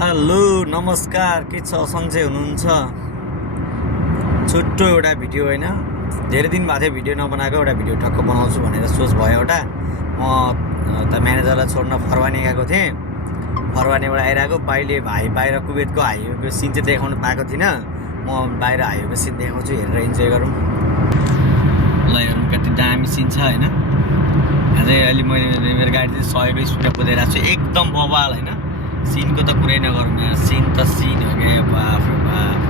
Hello नमस्कार, के छ सन्चै हुनुहुन्छ? छोटो एउटा भिडियो होइन, धेरै दिन भएको थियो भिडियो नबनाएको। एउटा भिडियो ठक्क बनाउँछु भनेर सोच भयो एउटा। म त म्यानेजरलाई छोड्न फरवानी गएको थिएँ। फरवानीबाट आइरहेको भाइले बाहिर कुवेतको हाइवेको सिन चाहिँ देखाउनु पाएको थिइनँ। म बाहिर हाइवेको सिन देखाउँछु, हेरेर इन्जोय गरौँ। ल हेरौँ कति दामी सिन छ होइन। अझै अहिले मैले मेरो गाडी चाहिँ 100को स्पिडमा कुदाइरहेको छु, एकदम बवाल होइन। सिनको त कुरै नगरौँ यार, सिन त सिन हो क्या। बाफ रे बाफ।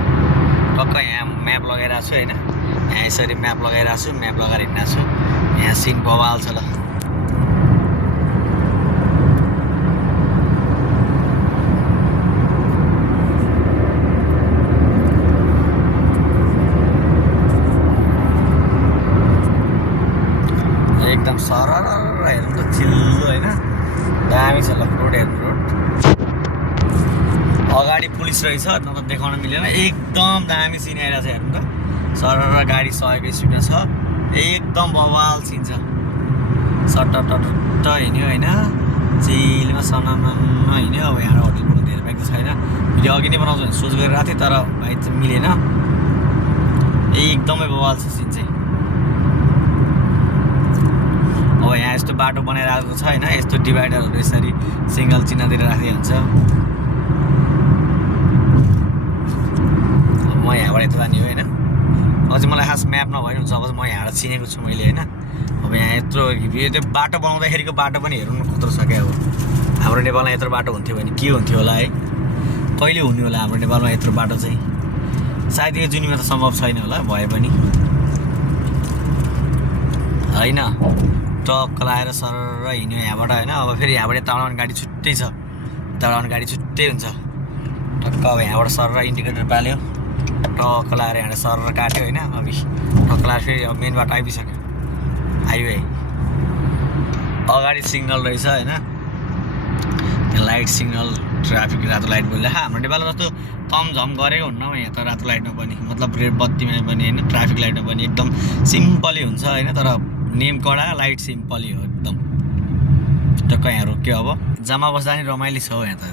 टक्क यहाँ म्याप लगाइरहेको छु होइन, यहाँ यसरी म्याप लगाइरहेको छु, म्याप लगाएर हिँडिरहेको छु। यहाँ सिन बवाल छ ल। एकदम सरर हेर्नु त चिल्लो होइन, दामी छ ल। रोड हेर्नु, रोड अगाडि पुलिस रहेछ, न त देखाउन मिलेन। एकदम दामी सिन आइरहेको छ हेर्नु त। सरर गाडी 100को स्पिडमा छ, एकदम बवाल सिन छ। सट्ट हिँड्यो होइन, चिलमा सनान्न हिँड्यो। अब यहाँ होटल पुग्नु धेरै बाइक त छैन। भिडियो अघि नै बनाउँछु भने सोच गरिरहेको थिएँ, तर बाइक चाहिँ मिलेन। एकदमै बवाल छ सिन चाहिँ। अब यहाँ यस्तो बाटो बनाइरहेको छ होइन, यस्तो डिभाइडरहरू यसरी सिङ्गल चिन्ह दिएर राखेको हुन्छ। म यहाँबाट यता जाने हो होइन। अझै मलाई खास म्याप नभए हुन्छ, अब म यहाँबाट चिनेको छु मैले होइन। अब यहाँ यत्रो त्यो बाटो बनाउँदाखेरिको बाटो पनि हेर्नु कत्रो छ क्या। अब हाम्रो नेपालमा यत्रो बाटो हुन्थ्यो भने के हुन्थ्यो होला है, कहिले हुने होला हाम्रो नेपालमा यत्रो बाटो चाहिँ। सायद यो जुनीमा त सम्भव छैन होला, भए पनि होइन। ट्रक लाएर सरर हिँड्यो यहाँबाट होइन। अब फेरि यहाँबाट यता आउने गाडी छुट्टै छ, यता आउने गाडी छुट्टै हुन्छ। टक्क अब यहाँबाट सरर इन्डिकेटर पाल्यो, ट्रक लाएर यहाँ सरर काट्यो होइन। अब ट्रक लाएर फेरि अब मेन बाटो आइपुगिसक्यो, हाइवे। अगाडि सिग्नल रहेछ होइन, त्यो लाइट सिग्नल, ट्राफिक रातो लाइट बोल्दा। हाम्रो नेपालमा जस्तो तमझम गरेको हुन्न यहाँ त, रातो लाइटमा पनि मतलब रेड बत्तीमा पनि होइन, ट्राफिक लाइटमा पनि एकदम सिम्पली हुन्छ होइन। तर नेम कडा, लाइट सिम्पली हो एकदम। टक्क यहाँ रोक्यो। अब जाममा बस्दा नि रमाइलो छ हौ यहाँ त।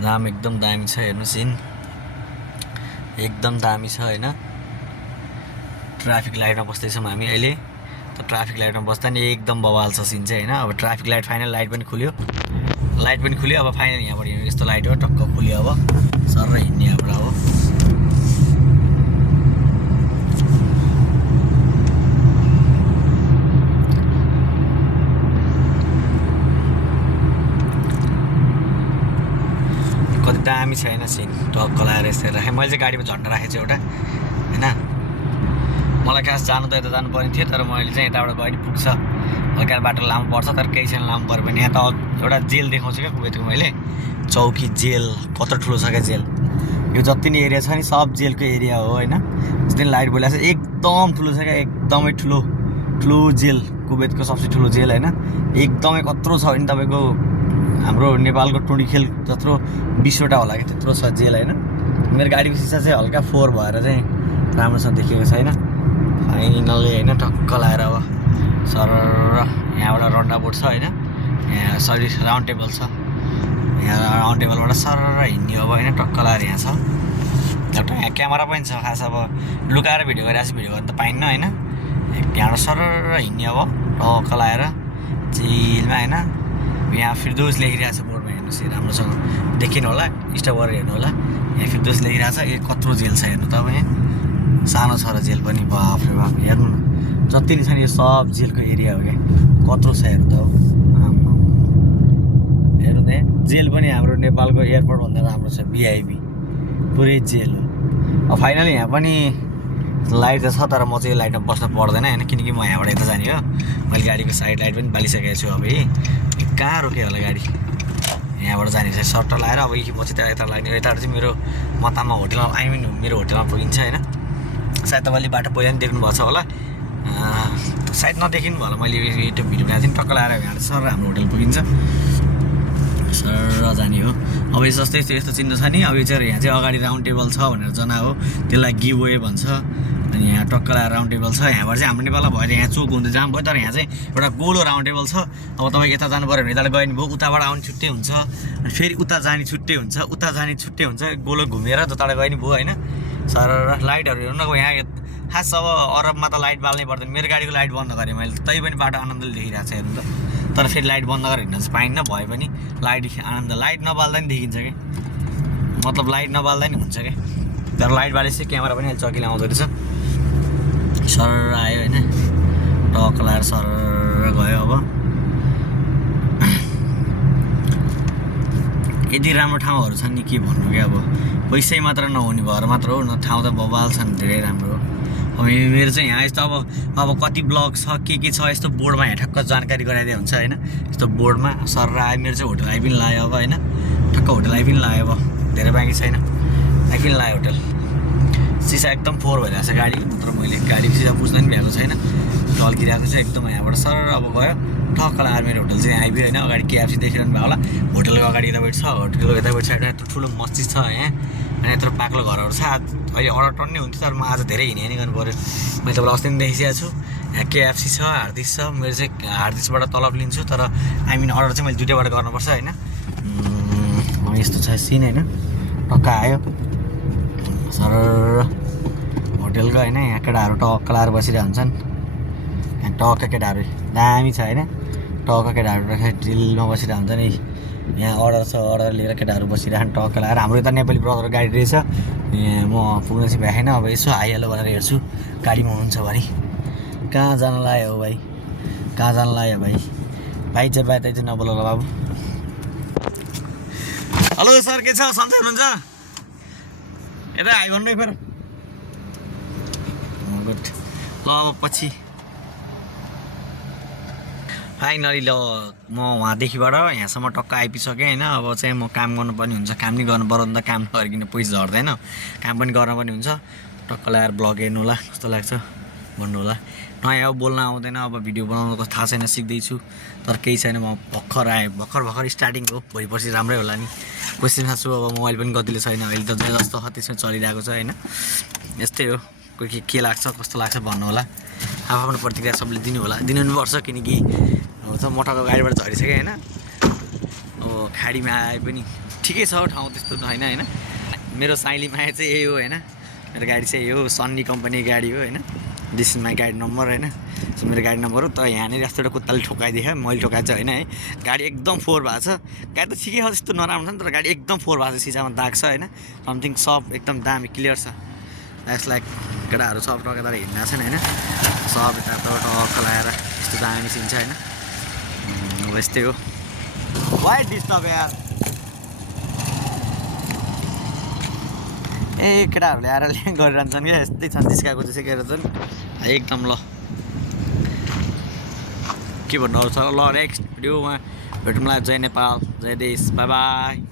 जाम एकदम दामी छ हेर्नु, सिन एकदम दामी छ होइन। ट्राफिक लाइटमा बस्दैछौँ हामी अहिले, त ट्राफिक लाइटमा बस्दा नि एकदम बवाल छ सिन चाहिँ होइन। अब ट्राफिक लाइट फाइनल, लाइट पनि खुल्यो, लाइट पनि खुल्यो। अब फाइनल यहाँबाट हिँड्यो, यस्तो लाइट हो टक्क खुल्यो। अब सर हिँड्ने यहाँबाट अब कति दामी छ होइन सिन। टक्क लाएर यसरी राखेँ मैले चाहिँ, गाडीमा झन्डा राखेको छु एउटा होइन। मलाई खास जानु त यता जानु पर्ने थियो, तर मैले चाहिँ यताबाट गएँ नि पुग्छ। हल्का बाटो लामो पर्छ, तर केही छैन लामो पऱ्यो भने। यहाँ त एउटा जेल देखाउँछु क्या कुवेतको मैले, चौकी जेल। कत्रो ठुलो छ क्या जेल। यो जति नि एरिया छ नि सब जेलको एरिया हो होइन। जति लाइट बोलाएको छ एकदम ठुलो छ क्या, एकदमै ठुलो जेल। कुवेतको सबसे ठुलो जेल होइन। एकदमै कत्रो छ भने तपाईँको हाम्रो नेपालको टुँडिखेल जत्रो 20वटा होला क्या, त्यत्रो छ जेल होइन। मेरो गाडीको सिसा चाहिँ हल्का 4 भएर चाहिँ राम्रोसँग देखिएको छैन। फाइनली होइन टक्क लाएर अब सर यहाँबाट रन्डा बोर्ड छ होइन, यहाँ सरी राउन्ड टेबल छ। यहाँ राउन्ड टेबलबाट सर हिँड्यो अब होइन। टक्क लाएर यहाँ छ एउटा, यहाँ क्यामेरा पनि छ खास। अब लुकाएर भिडियो गरिरहेको छु, भिडियो गर्नु त पाइन्न होइन। यहाँबाट सर हिँड्यो अब टक्क लाएर चिलमा होइन। यहाँ फिर्दोस लेखिरहेको छ बोर्डमा, हेर्नुहोस् राम्रोसँग देखिनु होला, स्टप गरेर हेर्नु होला। यहाँ फिर्दोस लेखिरहेको छ। यो कत्रो जेल छ हेर्नु त। अब यहाँ सानो छ र जेल पनि, बाफ रे बाफ। हेर्नु न जति नि छ नि यो सब जेलको एरिया हो क्या, कत्रो छ हेर्नु त। हो हेर्नु त जेल पनि हाम्रो नेपालको एयरपोर्टभन्दा राम्रो छ, भिआइपी पुरै जेल हो। अब फाइनली यहाँ पनि लाइट त छ, तर म चाहिँ यो लाइटमा बस्न पर्दैन होइन, किनकि म यहाँबाट यता जाने हो। मैले गाडीको साइड लाइट पनि बालिसकेको छु। अब कहाँ रोक्यो होला गाडी, यहाँबाट जाने चाहिँ सट्ट लाएर। अब पछि त यता लाग्ने, यताबाट चाहिँ मेरो मतामा होटलमा मेरो होटलमा पुगिन्छ होइन। सायद तपाईँले बाटो पहिला पनि देख्नु भएको छ होला, सायद नदेखिनु भयो होला। मैले युट्युब भिडियो बनाएको थिएँ, टक्क लाएर यहाँबाट सर हाम्रो होटल पुगिन्छ, सर जाने हो। अब यो जस्तै यस्तो चिन्ह छ नि। अब यो चाहिँ यहाँ चाहिँ अगाडि राउन्ड टेबल छ भनेर जना हो, त्यसलाई गिभ वे भन्छ। अनि यहाँ टक्क लगाएर राउन्ड टेबल छ। यहाँबाट चाहिँ हाम्रो नेपालमा भएर यहाँ चोक हुँदै जाम भयो, तर यहाँ चाहिँ एउटा गोलो राउन्ड टेबल छ। अब तपाईँ यता जानु पऱ्यो भने यताबाट गयो भने भयो, उताबाट आउने छुट्टै हुन्छ, अनि फेरि उता जाने छुट्टै हुन्छ, उता जाने छुट्टै हुन्छ, गोलो घुमेर जताबाट गयो नि भयो होइन। सर लाइटहरू हेर्नु न, यहाँ खास अब अरबमा त लाइट बाल्नै पर्दैन। मेरो गाडीको लाइट बन्द गरेँ मैले, तै पनि बाटो आनन्दले देखिरहेको छ हेर्नु त। तर फेरि लाइट बन्द गरेर हिँड्न चाहिँ पाइन्न, भए पनि लाइट आनन्द, लाइट नबाल्दा नि देखिन्छ क्या, मतलब लाइट नबाल्दा नि हुन्छ क्या। तर लाइट बालेपछि क्यामेरा पनि अहिले चकिलो आउँदो रहेछ। सर आयो होइन, टक्क लगाएर सर गयो। अब यति राम्रो ठाउँहरू छन् नि के भन्नु क्या। अब पैसै मात्र नहुने भएर मात्र हो, न ठाउँ त बबाल छन्, धेरै राम्रो हो। अब मेरो चाहिँ यहाँ यस्तो अब कति ब्लग छ के छ यस्तो बोर्डमा यहाँ ठक्क जानकारी गराइदिए हुन्छ होइन। यस्तो बोर्डमा सर आयो, मेरो चाहिँ होटल आइ पनि लायो अब होइन, ठक्क होटल आइ पनि लायो। अब धेरै बाँकी छैन, आइ पनि लायो होटल। सिसा एकदम फोहोर भइरहेको छ गाडी, तर मैले गाडी सिसा पुस्दा पनि भ्याएको छैन, ढल्किरहेको छ एकदम। यहाँबाट सर अब गयो, ठक्क लगाएर मेरो होटल चाहिँ आइपुग्यो होइन। अगाडि केएफसी देखिरहनु भयो होला, होटलको अगाडि यतापट्टि छ, होटलको यतापट्टि साइड यत्रो ठुलो मस्जिद छ यहाँ, अनि यत्रो बाक्लो घरहरू छ। अहिले अर्डर टन्नै हुन्थ्यो, तर म आज धेरै हिँडी गर्नु पऱ्यो। मैले तपाईँलाई अस्ति पनि देखिसकेको छु, यहाँ केएफसी छ, हार्दिस छ। मेरो चाहिँ हार्दिसबाट तलब लिन्छु, तर अर्डर चाहिँ मैले दुइटैबाट गर्नुपर्छ होइन। यस्तो छ सिन होइन, टक्क आयो सर होटेलको होइन। यहाँ केटाहरू टक्क लाएर बसिरहेको हुन्छन्, यहाँ टक्क केटाहरू दामी छ होइन, टक्क केटाहरू ड्रिलमा बसिरहेको हुन्छ नि। यहाँ अर्डर छ, अर्डर लिएर केटाहरू बसिरहेको टक्क लगाएर। हाम्रो यता नेपाली ब्रदर गाडी रहेछ, यहाँ म पुग्न चाहिँ भ्याएन। अब यसो आइहाल्यो भनेर हेर्छु गाडीमा हुन्छ भने। कहाँ जान लाग्यो हो भाइ, कहाँ जान लाग्यो भाइ, भाइ चाहिँ बाई चाहिँ नबोल होला बाबु। हेलो सर, के छ, सन्चै हुनुहुन्छ? यता आइ भन्नु फेरि गुड। ल अब पछि फाइनली ल म वहाँदेखिबाट यहाँसम्म टक्क आइपुगिसकेँ होइन। अब चाहिँ म काम गर्नुपर्ने हुन्छ, काम नि गर्नु पर्यो नि त, काम नगरिकन पैसा झर्दैन, काम पनि गर्नुपर्ने हुन्छ। टक्क लगाएर ब्लग हेर्नु होला, कस्तो लाग्छ भन्नु होला। नयाँ अब बोल्न आउँदैन, अब भिडियो बनाउनुको थाहा छैन, सिक्दैछु। तर केही छैन, म भर्खर स्टार्टिङ हो, भोलि पर्सि राम्रै होला नि। कोसिसमा छु। अब मोबाइल पनि गतिले छैन अहिले त, जे जस्तो छ त्यसमा चलिरहेको छ होइन। यस्तै हो, कोही के लाग्छ कस्तो लाग्छ भन्नु होला, आफ्नो प्रतिक्रिया सबले दिनु होला, दिनु पनि पर्छ। किनकि अब त मोटरको गाडीबाट झरिसक्यो होइन। अब खाडीमा आए पनि ठिकै छ ठाउँ, त्यस्तो होइन होइन। मेरो साइलीमा आए चाहिँ यही हो होइन, मेरो गाडी चाहिँ यही हो, सन्नी कम्पनी गाडी हो होइन। दिस इज माई गाडी नम्बर होइन, मेरो गाडी नम्बर हो। त यहाँनिर यस्तो एउटा कुत्ताले ठोकाइदियो, मैले ठोकाएको चाहिँ होइन है। गाडी एकदम फोहोर भएको छ, गाडी त ठिकै छ, त्यस्तो नराम्रो छ नि, तर गाडी एकदम फोहोर भएको छ, सिसामा दाग छ होइन। समथिङ सब एकदम दामी क्लियर छ। द्याट्स लाइक केटाहरू सब टकेर हिँड्दा छन् होइन, सब यता टक्क लगाएर यस्तो दामी सिन्छ होइन। अब यस्तै हो, वाइ डिस्टर्ब यार। ए केटाहरूले आएर गरिरहन्छन् क्या, यस्तै छन् जिस्काएको जिस्केर छन् एकदम। ल के भन्नु छ, ल नेक्स्ट भिडियोमा भेटौँला। जय नेपाल, जय देश, बाई बाई।